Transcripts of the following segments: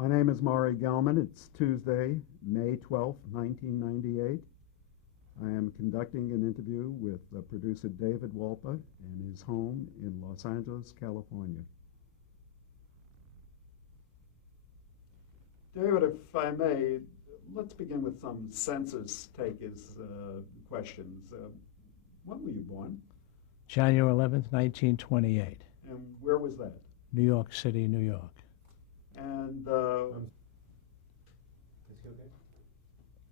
My name is Maury Gelman. It's Tuesday, May 12th, 1998. I am conducting an interview with producer David Wolper in his home in Los Angeles, California. David, if I may, let's begin with some census takers questions. When were you born? January 11th, 1928. And where was that? New York City, New York. And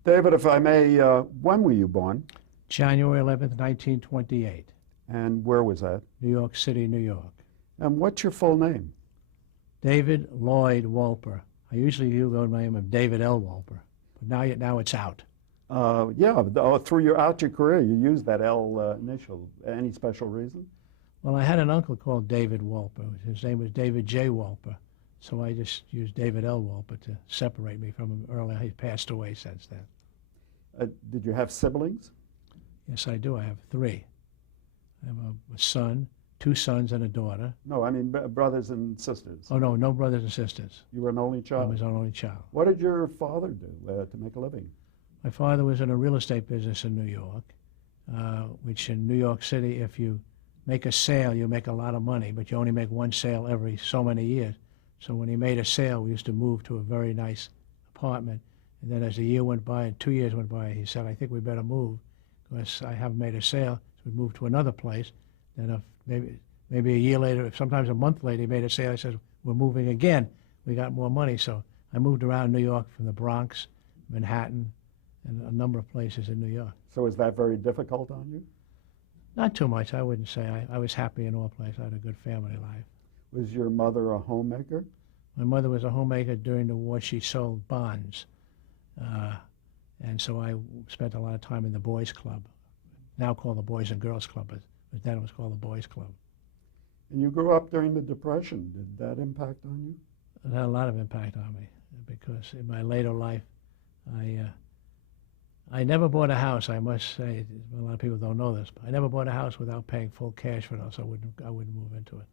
David, if I may, when were you born? January 11th, 1928. And where was that? New York City, New York. And what's your full name? David Lloyd Wolper. I usually use the name of David L. Wolper, but now it's out. Through your career, you used that L initial. Any special reason? Well, I had an uncle called David Wolper. His name was David J. Wolper, so I just used David L. Wolper to separate me from him earlier. He passed away since then. Did you have siblings? Yes, I do. I have three. I have a son, two sons, and a daughter. No, I mean brothers and sisters. Oh, no, no brothers and sisters. You were an only child? I was an only child. What did your father do to make a living? My father was in a real estate business in New York, which in New York City, if you make a sale, you make a lot of money, but you only make one sale every so many years. So when he made a sale, we used to move to a very nice apartment. And then as a year went by and 2 years went by, he said, I think we better move because I haven't made a sale. So we moved to another place. Then maybe a year later, sometimes a month later, he made a sale. I said, we're moving again. We got more money. So I moved around New York from the Bronx, Manhattan, and a number of places in New York. So is that very difficult on you? Not too much, I wouldn't say. I was happy in all places. I had a good family life. Was your mother a homemaker? My mother was a homemaker. During the war. She sold bonds. And so I spent a lot of time in the Boys Club, now called the Boys and Girls Club, but then it was called the Boys Club. And you grew up during the Depression. Did that impact on you? It had a lot of impact on me because in my later life, I never bought a house, I must say. A lot of people don't know this, but I never bought a house without paying full cash for it, else I wouldn't move into it.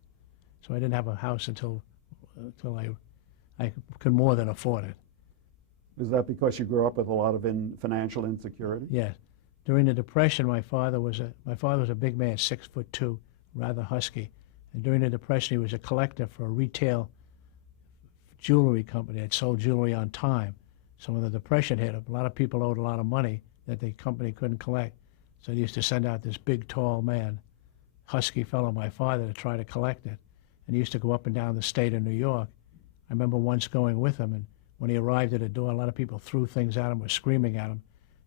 So I didn't have a house until I could more than afford it. Is that because you grew up with a lot of financial insecurity? Yes. During the Depression, my father was a big man, 6'2", rather husky. And during the Depression, he was a collector for a retail jewelry company that sold jewelry on time. So when the Depression hit, a lot of people owed a lot of money that the company couldn't collect. So they used to send out this big, tall man, husky fellow, my father, to try to collect it. And he used to go up and down the state of New York. I remember once going with him, and when he arrived at the door, a lot of people threw things at him, were screaming at him.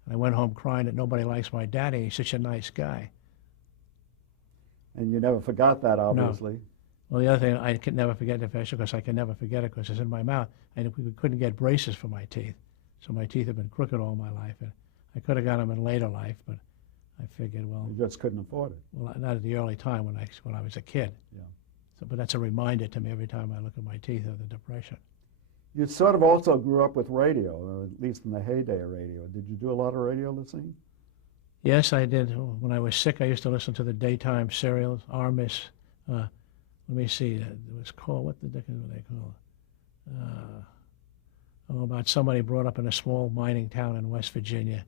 And I went home crying that nobody likes my daddy. He's such a nice guy. And you never forgot that, obviously. No. Well, the other thing, I could never forget the facial because I can never forget it because it's in my mouth. And we couldn't get braces for my teeth. So my teeth have been crooked all my life. And I could have got them in later life, but I figured, well... You just couldn't afford it. Well, not at the early time when I was a kid. Yeah. So, but that's a reminder to me every time I look at my teeth of the Depression. You sort of also grew up with radio, or at least in the heyday of radio. Did you do a lot of radio listening? Yes, I did. When I was sick, I used to listen to the daytime serials, Armis. Let me see. It was called, what the dickens were they called? About somebody brought up in a small mining town in West Virginia,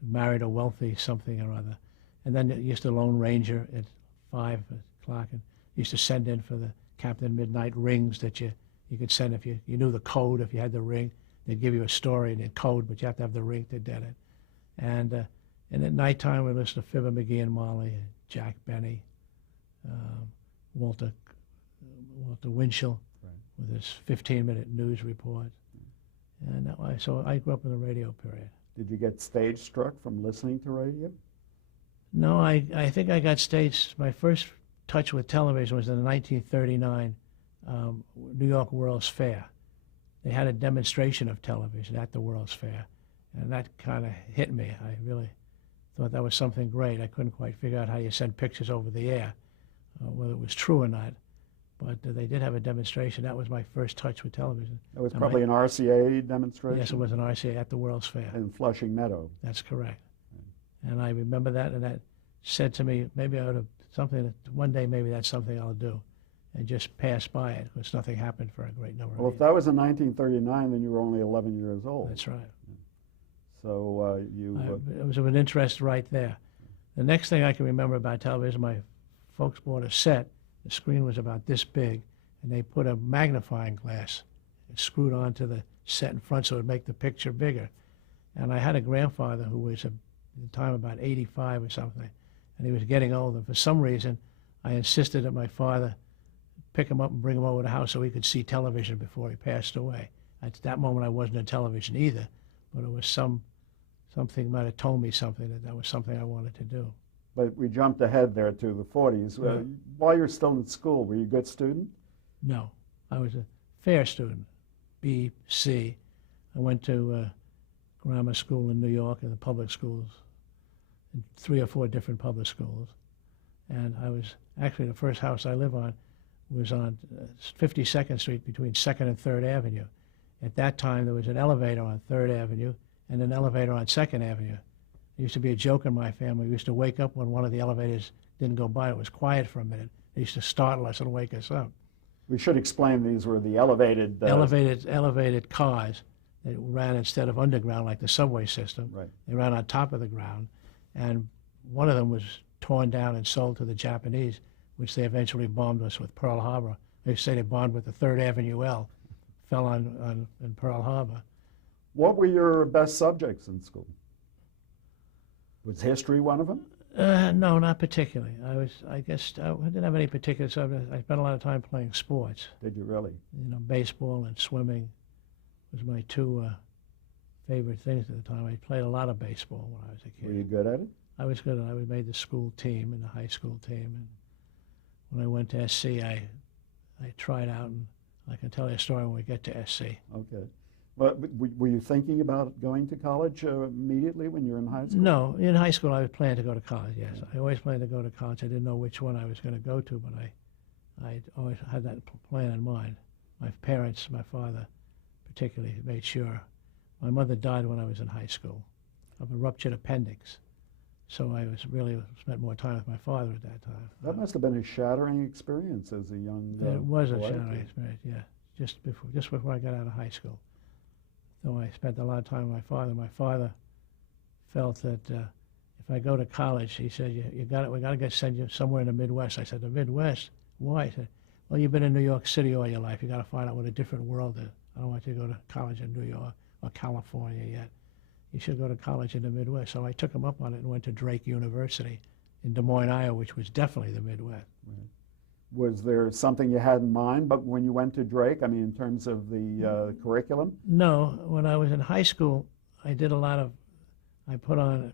married a wealthy something or other. And then it used to Lone Ranger at 5 o'clock and used to send in for the Captain Midnight rings that you could send if you knew the code. If you had the ring, they'd give you a story and a code, but you have to have the ring to get it. And at nighttime, we listened to Fibber McGee and Molly, Jack Benny, Walter Winchell, right, with his 15-minute news report. And so I grew up in the radio period. Did you get stage struck from listening to radio? No, I think I got stage. My first touch with television was in the 1939 New York World's Fair. They had a demonstration of television at the World's Fair, and that kind of hit me. I really thought that was something great. I couldn't quite figure out how you send pictures over the air, whether it was true or not. But they did have a demonstration. That was my first touch with television. That was probably an RCA demonstration? Yes, it was an RCA at the World's Fair. In Flushing Meadow. That's correct. Right. And I remember that, and that said to me, maybe I ought to, something that one day maybe that's something I'll do. and just pass by it because nothing happened for a great number Well, of if years. that was in 1939, then you were only 11 years old. That's right. So It was of an interest right there. The next thing I can remember about television, my folks bought a set. The screen was about this big, and they put a magnifying glass screwed onto the set in front so it would make the picture bigger. And I had a grandfather who was at the time about 85 or something, and he was getting older. For some reason, I insisted that my father pick him up and bring him over to the house so he could see television before he passed away. At that moment, I wasn't on television either, but it was something might have told me something that was something I wanted to do. but we jumped ahead there to the 40s. Yeah. While you're still in school, were you a good student? No, I was a fair student, B, C. I went to grammar school in New York and the public schools, in 3 or 4 different public schools. And I was actually, the first house I live on was on 52nd Street between 2nd and 3rd Avenue. At that time, there was an elevator on 3rd Avenue and an elevator on 2nd Avenue. There used to be a joke in my family. We used to wake up when one of the elevators didn't go by. It was quiet for a minute. They used to startle us and wake us up. We should explain these were the elevated... Elevated cars that ran instead of underground like the subway system. Right. They ran on top of the ground. And one of them was torn down and sold to the Japanese, which they eventually bombed us with Pearl Harbor. They say they bombed with the 3rd Avenue L, fell in Pearl Harbor. What were your best subjects in school? Was history one of them? No, not particularly. I didn't have any particular subject. I spent a lot of time playing sports. Did you really? Baseball and swimming was my 2 favorite things at the time. I played a lot of baseball when I was a kid. Were you good at it? I was good. I made the school team and the high school team. And when I went to SC, I tried out, and I can tell you a story when we get to SC. Okay. But were you thinking about going to college immediately when you were in high school? No, in high school I was planning to go to college, yes. I always planned to go to college. I didn't know which one I was going to go to, but I always had that plan in mind. My parents, my father particularly, made sure. My mother died when I was in high school of a ruptured appendix. So I spent more time with my father at that time. That must have been a shattering experience as a young It was a boy. shattering experience, yeah. Just before I got out of high school. So I spent a lot of time with my father. My father felt that if I go to college, he said, we got to send you somewhere in the Midwest. I said, the Midwest? Why? He said, well, you've been in New York City all your life. You got to find out what a different world is. I don't want you to go to college in New York or California yet. You should go to college in the Midwest. So I took him up on it and went to Drake University in Des Moines, Iowa, which was definitely the Midwest. Right. Was there something you had in mind, but when you went to Drake, I mean, in terms of the curriculum? No, when I was in high school, I put on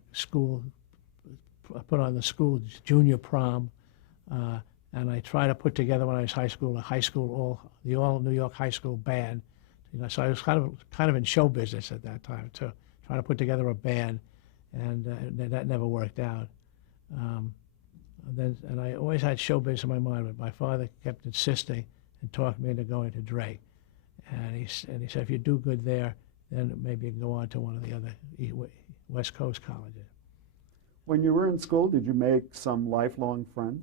the school junior prom, and I tried to put together when I was the all New York high school band. So I was kind of in show business at that time too, trying to put together a band, and that never worked out. And I always had show business in my mind, but my father kept insisting and talked me into going to Drake. And he said, if you do good there, then maybe you can go on to one of the other West Coast colleges. When you were in school, did you make some lifelong friends?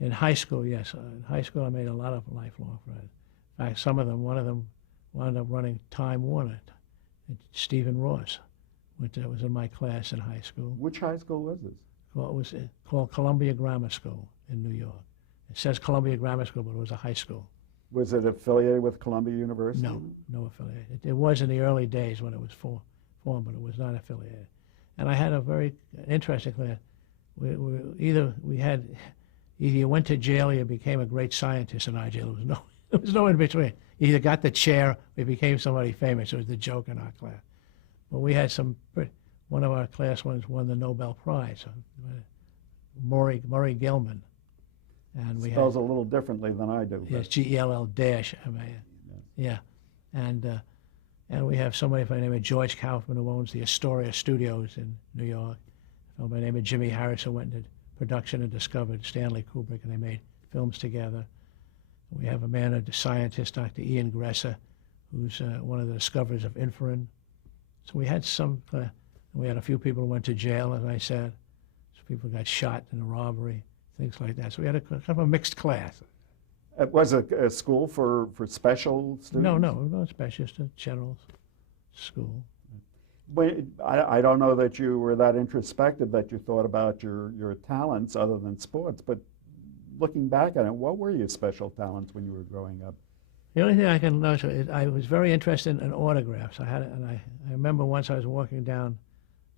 In high school, yes. In high school, I made a lot of lifelong friends. In fact, one of them wound up running Time Warner. Stephen Ross was in my class in high school. Which high school was this? Well, it was called Columbia Grammar School in New York. It says Columbia Grammar School, but it was a high school. Was it affiliated with Columbia University? No affiliate. It was in the early days when it was formed, but it was not affiliated. And I had a very interesting class. Either you went to jail or you became a great scientist in our jail. There was no in between. You either got the chair or you became somebody famous. It was the joke in our class. But we had one of our class ones won the Nobel Prize, Murray Gell-Mann. And we spells a little differently than I do. Yes, Gell-Man. Yeah. And we have somebody by the name of George Kaufman who owns the Astoria Studios in New York. A fellow by the name of Jimmy Harris who went into production and discovered Stanley Kubrick, and they made films together. We have a scientist, Dr. Ian Gresser, who's one of the discoverers of infrared. So we had we had a few people who went to jail, as I said. Some people got shot in a robbery, things like that. So we had kind of a mixed class. Was it a school for special students? No, special, just a general school. I don't know that you were that introspective that you thought about your talents other than sports, but looking back at it, what were your special talents when you were growing up? The only thing I can notice is I was very interested in autographs. I remember once I was walking down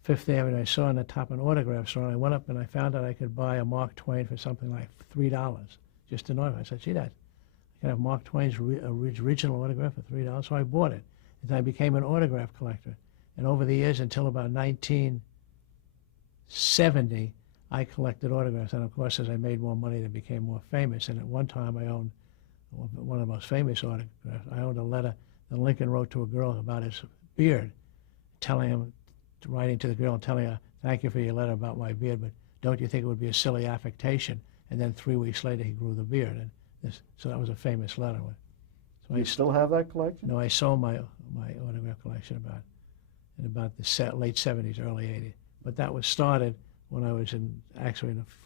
Fifth Avenue, I saw on the top an autograph store, and I went up and I found out I could buy a Mark Twain for something like $3, just an autograph. I said, gee, I can have Mark Twain's original autograph for $3, so I bought it. And I became an autograph collector. And over the years, until about 1970, I collected autographs. And of course, as I made more money, I became more famous. And at one time, I owned one of the most famous autographs. I owned a letter that Lincoln wrote to a girl about his beard, writing to the girl and telling her, thank you for your letter about my beard, but don't you think it would be a silly affectation? And then 3 weeks later, he grew the beard. And so that was a famous letter. So Do you still have that collection? No, I sold my autograph collection in about the late 70s, early 80s. But that was started when I was in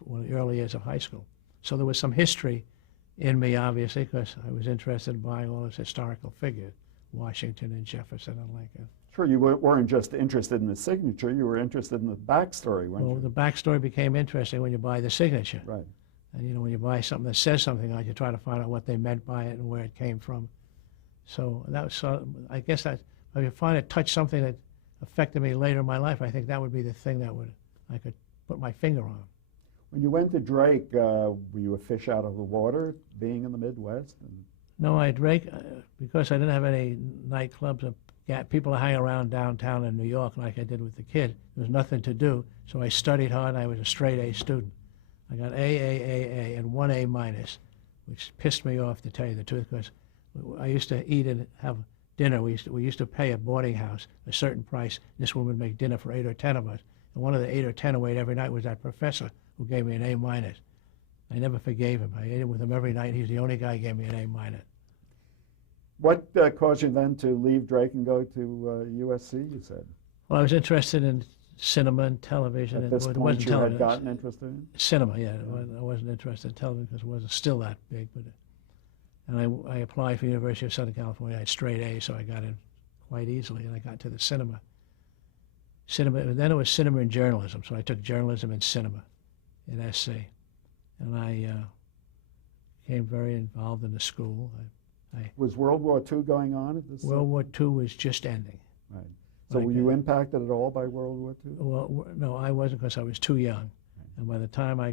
one of the early years of high school. So there was some history in me, obviously, because I was interested in buying all those historical figures, Washington and Jefferson and Lincoln. Sure, you weren't just interested in the signature, you were interested in the backstory, weren't Well, you? the backstory became interesting when you buy the signature. Right. And, when you buy something that says something on it, you try to find out what they meant by it and where it came from. So that was, I guess that, if you find it touched something that affected me later in my life, I think that would be the thing that I could put my finger on. When you went to Drake, were you a fish out of the water, being in the Midwest? No, because I didn't have any nightclubs or people to hang around downtown in New York like I did with the kid. There was nothing to do, so I studied hard, and I was a straight A student. I got A, and 1 A minus, which pissed me off, to tell you the truth, because I used to eat and have dinner. We used to pay at boarding house a certain price. This woman would make dinner for 8 or 10 of us. And one of the 8 or 10 who ate every night was that professor who gave me an A minus. I never forgave him. I ate with him every night. He was the only guy who gave me an A minus. What caused you then to leave Drake and go to USC, you said? Well, I was interested in cinema and television. At this point, you had gotten interested in? Cinema, yeah. I wasn't interested in television because it wasn't still that big. And I applied for the University of Southern California. I had straight A, so I got in quite easily, and I got to the cinema. Then it was cinema and journalism, so I took journalism and cinema at SC. And I became very involved in the school. Was World War II going on at this time? World War II was just ending. Right. So were you impacted at all by World War II? Well, no, I wasn't, because I was too young. And by the time I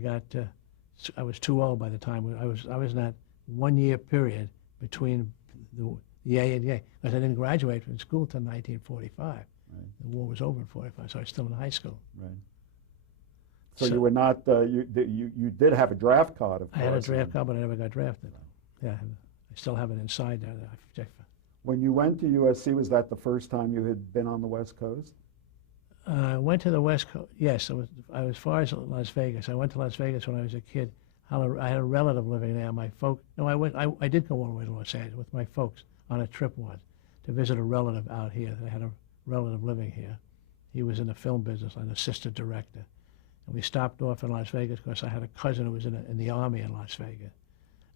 was too old by the time. I was in that 1 year period between the A and the A, because I didn't graduate from school until 1945. Right. The war was over in 45, so I was still in high school. Right. So you were not, you did have a draft card, of course. I had a draft card, but I never got drafted. Yeah, I still have it inside there. When you went to USC, was that the first time you had been on the West Coast? I went to the West Coast, yes. I was as far as Las Vegas. I went to Las Vegas when I was a kid. I had a relative living there. I did go all the way to Los Angeles with my folks on a trip once to visit a relative out here. I had a relative living here. He was in the film business, an assistant director. And we stopped off in Las Vegas because I had a cousin who was in the Army in Las Vegas.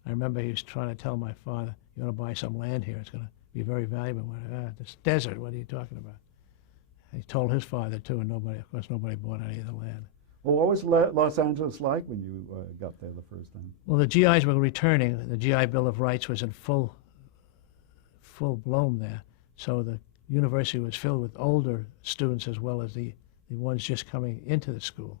I remember he was trying to tell my father, you want to buy some land here, it's going to be very valuable. This desert, what are you talking about? He told his father too, and of course nobody bought any of the land. Well, what was Los Angeles like when you got there the first time? Well, the GIs were returning. The GI Bill of Rights was in full bloom there. So the university was filled with older students as well as the ones just coming into the school.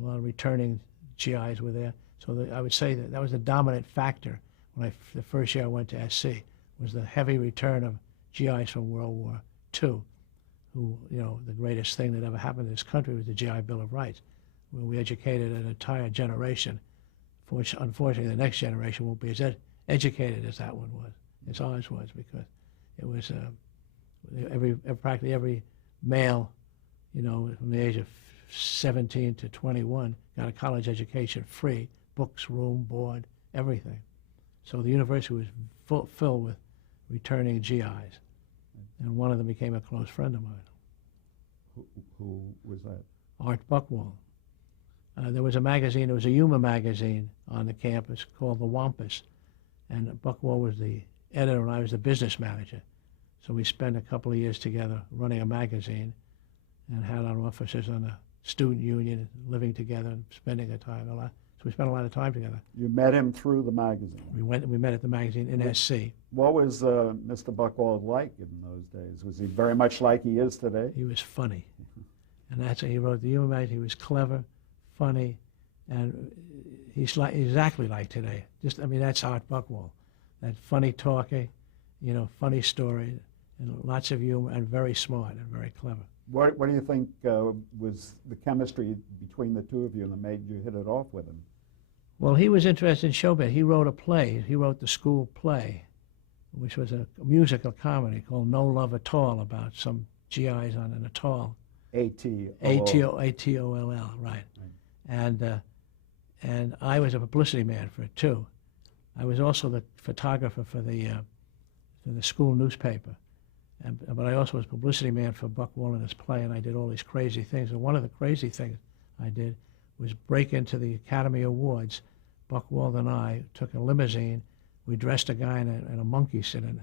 A lot of returning GIs were there. So I would say that was the dominant factor when the first year I went to SC, was the heavy return of GIs from World War II, who, the greatest thing that ever happened in this country was the GI Bill of Rights, where we educated an entire generation, for which unfortunately the next generation won't be as educated as that one was, as ours was, because it was practically every male, from the age of 17 to 21 got a college education free, books, room, board, everything. So the university was filled with returning GIs, and one of them became a close friend of mine. Who was that? Art Buchwald. There was a magazine, it was a humor magazine on the campus called The Wampus, and Buck Wall was the editor and I was the business manager. So we spent a couple of years together running a magazine and had our offices on the student union, living together and spending a time a lot. So we spent a lot of time together. You met him through the magazine. We met at the magazine in SC. What was Mr. Buckwald like in those days? Was he very much like he is today? He was funny. And that's what he wrote the Human Magazine. He was clever, funny, and he's like exactly like today. That's Art Buckwald. That funny talking, funny story, and lots of humor, and very smart and very clever. What do you think was the chemistry between the two of you that made you hit it off with him? Well, he was interested in showbiz. He wrote a play. He wrote the school play, which was a musical comedy called No Love at All, about some GIs on an atoll. A-T-O-L-L, right. And I was a publicity man for it, too. I was also the photographer for the school newspaper. But I also was publicity man for Buck Wall and his play, and I did all these crazy things. And one of the crazy things I did was break into the Academy Awards. Buck Wall and I took a limousine. We dressed a guy in a monkey suit, in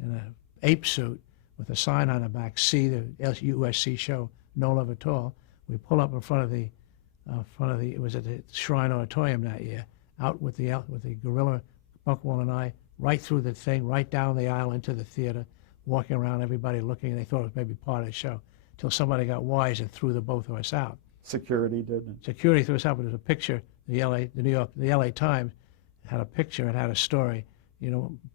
an ape suit, with a sign on the back, see the USC show, No Love at All. We pull up in front of the, it was at the Shrine Auditorium that year, out with the gorilla, Buck Wall and I, right through the thing, right down the aisle into the theater, walking around, everybody looking, and they thought it was maybe part of the show, until somebody got wise and threw the both of us out. Security didn't. Security threw us out, but there was a picture. The LA Times had a picture and had a story.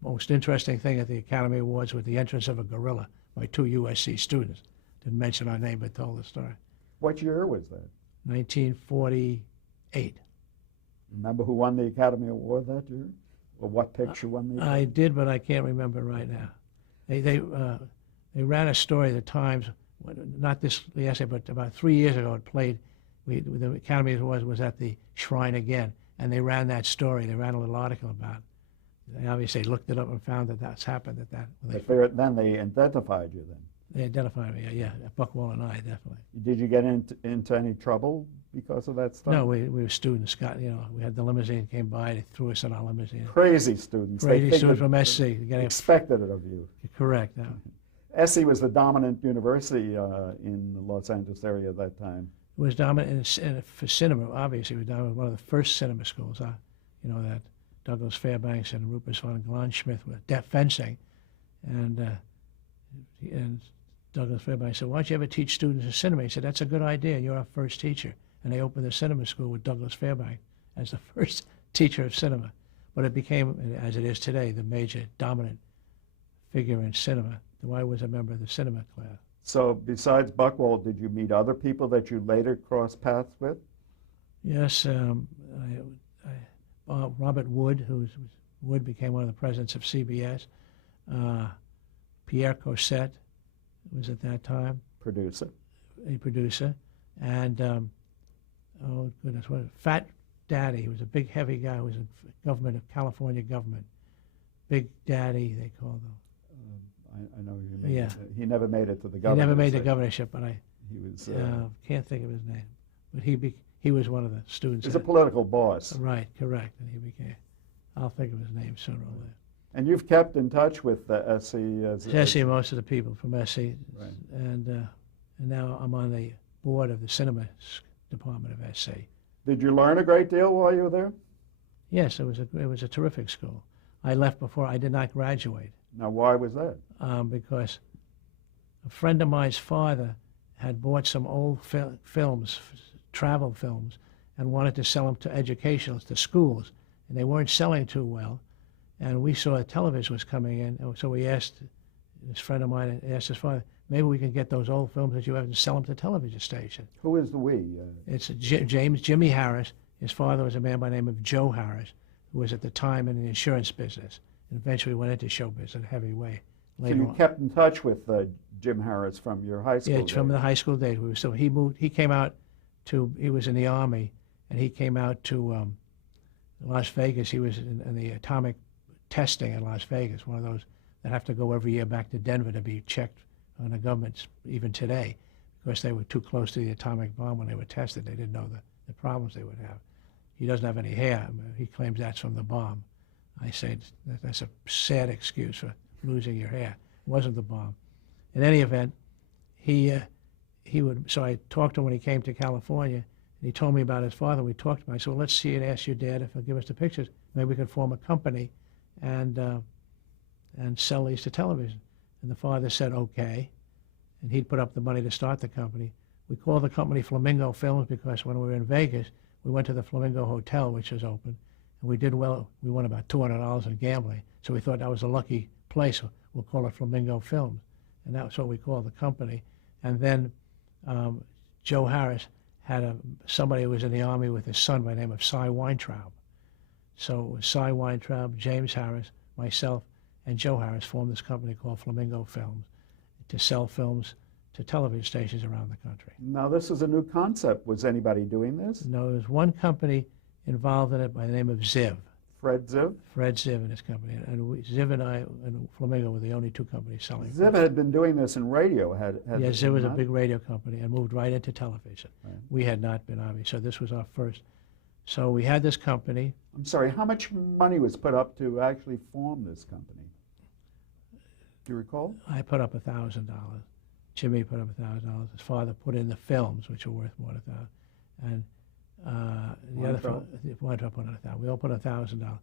Most interesting thing at the Academy Awards was the entrance of a gorilla by two USC students. Didn't mention our name, but told the story. What year was that? 1948. Remember who won the Academy Award that year? Or what picture won the? I did, but I can't remember right now. They ran a story at the Times, not the essay, but about 3 years ago it played. The Academy Awards was at the Shrine again, and they ran that story. They ran a little article about it. They obviously looked it up and found that that's happened at that. Then they identified you then? They identified me, yeah, Buck Wall and I, definitely. Did you get into any trouble because of that stuff? No, we were students. We had the limousine came by, they threw us in our limousine. Crazy students. Crazy students from SC. Expected it of you. Correct. No. SC was the dominant university in the Los Angeles area at that time. It was dominant for cinema, obviously. It was dominant, one of the first cinema schools, that Douglas Fairbanks and Rupert von Glanschmidt were fencing. And Douglas Fairbanks said, why don't you ever teach students in cinema? He said, that's a good idea. You're our first teacher. And they opened the cinema school with Douglas Fairbanks as the first teacher of cinema. But it became, as it is today, the major dominant figure in cinema. So I was a member of the cinema class. So besides Buckwald, did you meet other people that you later crossed paths with? Yes, Robert Wood, Wood became one of the presidents of CBS. Pierre Cossette was at that time a producer, and oh goodness, what Fat Daddy, he was a big heavy guy who was in California government. Big Daddy, they called him. I know you mean. Yeah. He never made it to the governorship. He never made the governorship, but he was can't think of his name. But he was one of the students. He's a political boss. Right, correct, and he became. I'll think of his name sooner or later. And you've kept in touch with SC SC, most of the people from SC, right. And now I'm on the board of the cinema department of SC. Did you learn a great deal while you were there? Yes, it was a terrific school. I left before I did not graduate. Now, why was that? Because a friend of mine's father had bought some old films, travel films, and wanted to sell them to educationals, to schools, and they weren't selling too well. And we saw television was coming in, so we asked, this friend of mine asked his father, maybe we can get those old films that you have and sell them to television stations. Who is the we? It's Jimmy Harris. His father was a man by the name of Joe Harris, who was at the time in the insurance business, and eventually went into show business in a heavy way. So you kept in touch with Jim Harris from your high school days? Yeah, from the high school days. He was in the Army, and he came out to Las Vegas. He was in the atomic testing in Las Vegas, one of those that have to go every year back to Denver to be checked on the government, even today, because they were too close to the atomic bomb when they were tested. They didn't know the problems they would have. He doesn't have any hair. He claims that's from the bomb. I say that's a sad excuse for losing your hair. It wasn't the bomb. In any event, he would. So I talked to him when he came to California, and he told me about his father. We talked about it. I said, well, let's see and ask your dad if he'll give us the pictures. Maybe we could form a company and sell these to television. And the father said, okay. And he'd put up the money to start the company. We called the company Flamingo Films because when we were in Vegas, we went to the Flamingo Hotel, which was open, and we did well. We won about $200 in gambling. So we thought that was a lucky place. We'll call it Flamingo Films. And that's what we called the company. And then Joe Harris had somebody who was in the Army with his son by the name of Cy Weintraub. So it was Cy Weintraub, James Harris, myself, and Joe Harris formed this company called Flamingo Films to sell films to television stations around the country. Now, this is a new concept. Was anybody doing this? No, there's one company involved in it by the name of Ziv. Fred Ziv? Fred Ziv and his company. And Ziv and I and Flamingo were the only two companies selling. Ziv had been doing this in radio. Yeah, Ziv was a big radio company and moved right into television. Right. We had not been, obviously, so this was our first. So we had this company. I'm sorry, how much money was put up to actually form this company? Do you recall? I put up $1,000. Jimmy put up $1,000. His father put in the films, which were worth more than $1,000. And the other fellow, Weintraub put in $1,000. We all put $1,000.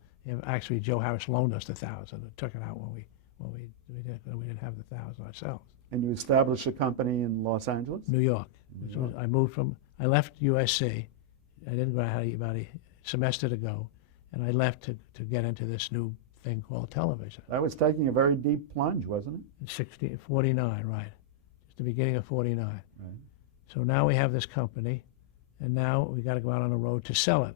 Actually, Joe Harris loaned us the $1,000 and took it out when we didn't have the $1,000 ourselves. And you established a company in Los Angeles? New York. I left USC. I didn't go out about a semester to go, and I left to get into this new thing called television. That was taking a very deep plunge, wasn't it? In 49, right. Just the beginning of 49. Right. So now we have this company, and now we got to go out on the road to sell it.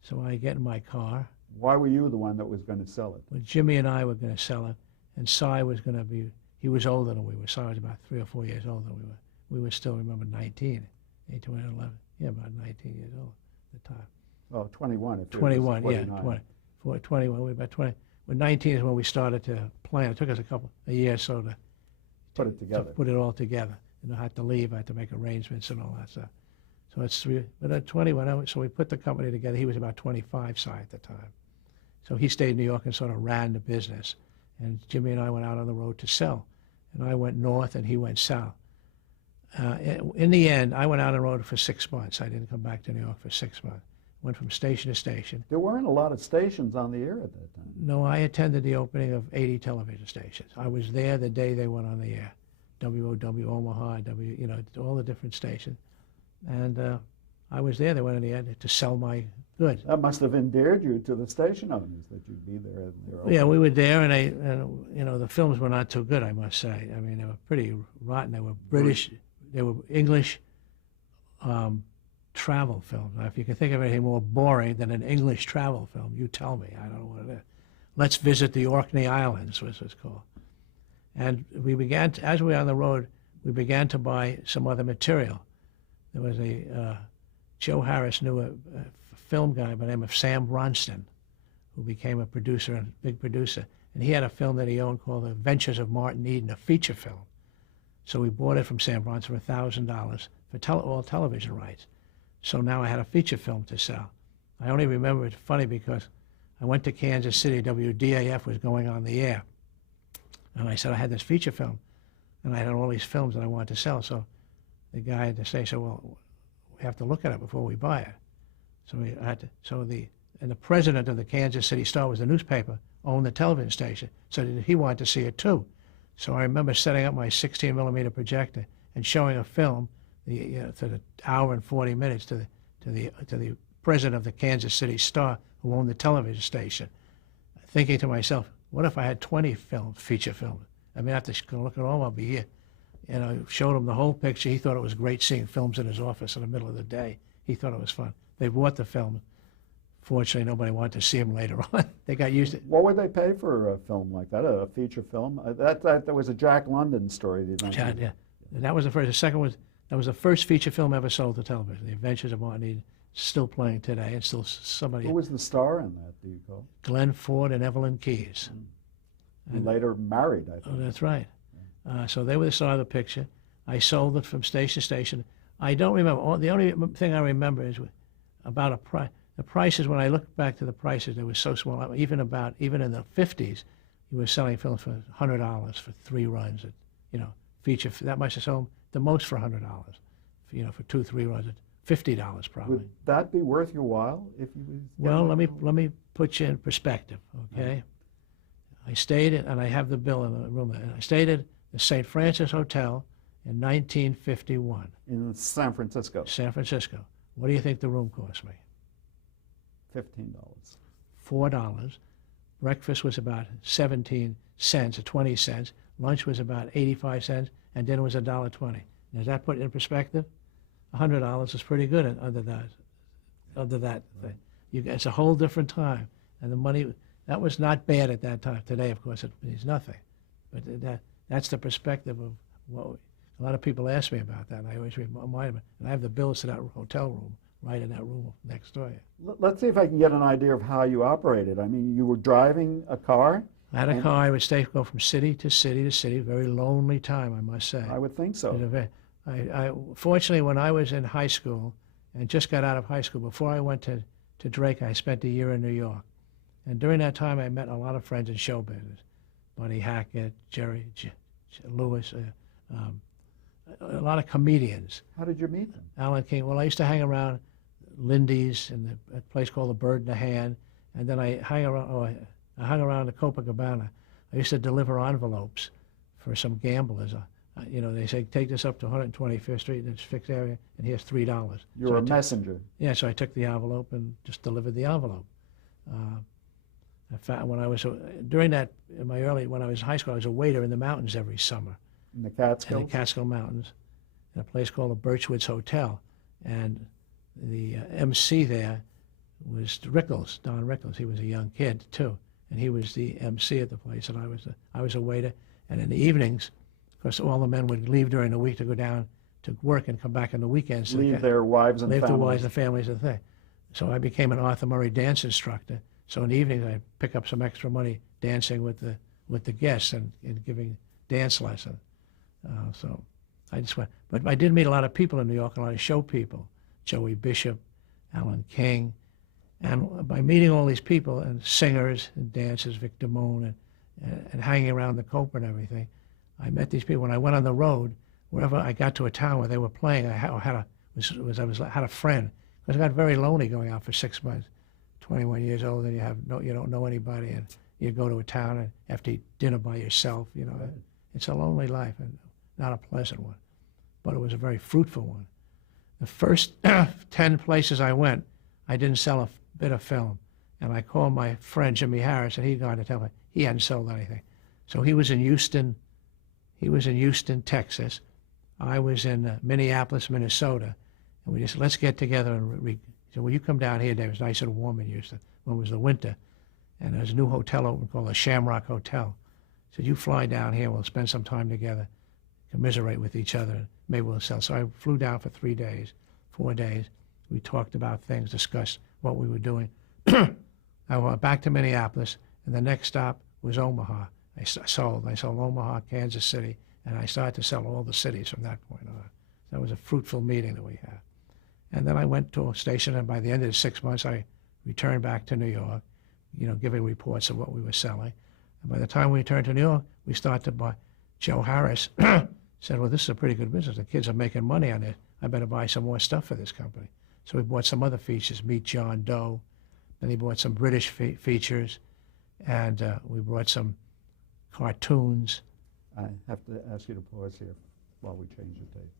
So I get in my car. Why were you the one that was going to sell it? Well, Jimmy and I were going to sell it, and Cy was going to be, he was older than we were. Cy was about 3 or 4 years older than we were. We were still, remember, 19, 18, 11. Yeah, about 19 years old at the time. Well, 21. If 21, yeah, 21. We were about 20. When 19 is when we started to plan. It took us a year or so to put it together. To put it all together. And I had to leave. I had to make arrangements and all that stuff. So it's 3. But at 21, so we put the company together. He was about 25, Cy, at the time. So he stayed in New York and sort of ran the business. And Jimmy and I went out on the road to sell. And I went north and he went south. In the end, I went out on the road for 6 months. I didn't come back to New York for 6 months. Went from station to station. There weren't a lot of stations on the air at that time. No, I attended the opening of 80 television stations. I was there the day they went on the air. WOW Omaha, all the different stations. And I was there. They went on the air to sell my goods. That must have endeared you to the station owners that you'd be there. Yeah, we were there, and the films were not too good, I must say. I mean, they were pretty rotten. They were British. They were English travel films. Now, if you can think of anything more boring than an English travel film, you tell me. I don't know what it is. Let's Visit the Orkney Islands was it's called. And we began, as we were on the road, we began to buy some other material. There was Joe Harris knew a film guy by the name of Sam Bronston, who became a producer, a big producer. And he had a film that he owned called The Adventures of Martin Eden, a feature film. So we bought it from Sam Bronston for $1,000 for all television rights. So now I had a feature film to sell. I only remember it's funny because I went to Kansas City, WDAF was going on the air. And I said I had this feature film, and I had all these films that I wanted to sell. So the guy at the station said, well, we have to look at it before we buy it. So we had to, and the president of the Kansas City Star was the newspaper, owned the television station, so he wanted to see it too. So I remember setting up my 16 millimeter projector and showing a film for the hour and 40 minutes to the president of the Kansas City Star, who owned the television station, thinking to myself, what if I had 20 feature films? I mean, I have to go look at all. I'll be here. And I showed him the whole picture. He thought it was great seeing films in his office in the middle of the day. He thought it was fun. They bought the film. Fortunately, nobody wanted to see him later on. They got used to it. What would they pay for a film like that, a feature film? That was a Jack London story. Yeah. And that was the first. The second was, that was the first feature film ever sold to television, The Adventures of Martin Eden, still playing today, and still somebody. Who was the star in that, do you call? Glenn Ford and Evelyn Keyes. And later married, I think. Oh, that's right. So they were the star of the picture. I sold it from station to station. I don't remember. The only thing I remember is about a price. the prices, when I look back to the prices, they were so small. Even in the 50s, you were selling films for $100 for 3 runs. Feature that much to sell the most for $100. For 2, 3 runs at $50 probably. Would that be worth your while if you was Well, getting let me put you in perspective, okay? I stayed at, and I have the bill in the room. And I stayed at the St. Francis Hotel in 1951. in San Francisco? San Francisco. What do you think the room cost me? $15. $4. Breakfast was about 17 cents or 20 cents. Lunch was about 85 cents, and dinner was $1.20. Does that put it in perspective? $100 is pretty good under that thing. It's a whole different time, and the money that was not bad at that time. Today, of course, it means nothing, but that's the perspective of what a lot of people ask me about that, and I always remind them. And I have the bills to that hotel room right in that room next door. Let's see if I can get an idea of how you operated. I mean, you were driving a car? I had a car. I would go from city to city to city. Very lonely time, I must say. I would think so. Fortunately, when I was in high school and just got out of high school, before I went to Drake, I spent a year in New York. And during that time, I met a lot of friends in show business. Buddy Hackett, Jerry Lewis, a lot of comedians. How did you meet them? Alan King. Well, I used to hang around Lindy's in a place called the Bird in the Hand, and then I hung around the Copacabana. I used to deliver envelopes for some gamblers. They say, take this up to 125th Street, and it's fixed area, and here's $3. You're a messenger. Yeah, so I took the envelope and just delivered the envelope. In fact, when I was when I was in high school, I was a waiter in the mountains every summer. In the Catskills? In the Catskill Mountains, in a place called the Birchwoods Hotel, and the MC there was Don Rickles. He was a young kid too, and he was the MC at the place, and I was a waiter. And in the evenings, of course, all the men would leave during the week to go down to work and come back on the weekends. Leave their wives and families. Leave their wives and families and thing. So I became an Arthur Murray dance instructor. So in the evenings, I'd pick up some extra money dancing with the guests and giving dance lessons. So I just went. But I did meet a lot of people in New York, a lot of show people, Joey Bishop, Alan King. And by meeting all these people and singers and dancers, Vic Damone, and hanging around the Copa and everything, I met these people. When I went on the road, wherever I got to a town where they were playing, I had a friend, because I got very lonely going out for 6 months. 21 years old, and you don't know anybody, and you go to a town and have to eat dinner by yourself. It's a lonely life and not a pleasant one, but it was a very fruitful one. The first 10 places I went, I didn't sell a bit of film, and I called my friend Jimmy Harris, and he'd gone to tell me he hadn't sold anything. So he was in Houston. He was in Houston, Texas. I was in Minneapolis, Minnesota, and we just let's get together and he said, well, you come down here, Dave. It was nice and warm in Houston when it was the winter. And there's a new hotel open called the Shamrock Hotel. He said, you fly down here, we'll spend some time together, commiserate with each other, and maybe we'll sell. So I flew down for 4 days. We talked about things, discussed what we were doing. I went back to Minneapolis, and the next stop was Omaha. I sold Omaha, Kansas City, and I started to sell all the cities from that point on. That was a fruitful meeting that we had. And then I went to a station, and by the end of the 6 months, I returned back to New York, giving reports of what we were selling. And by the time we returned to New York, we started to buy. Joe Harris said, well, this is a pretty good business. The kids are making money on it. I better buy some more stuff for this company. So we bought some other features, Meet John Doe. Then he bought some British features, and we brought some cartoons. I have to ask you to pause here while we change the tape.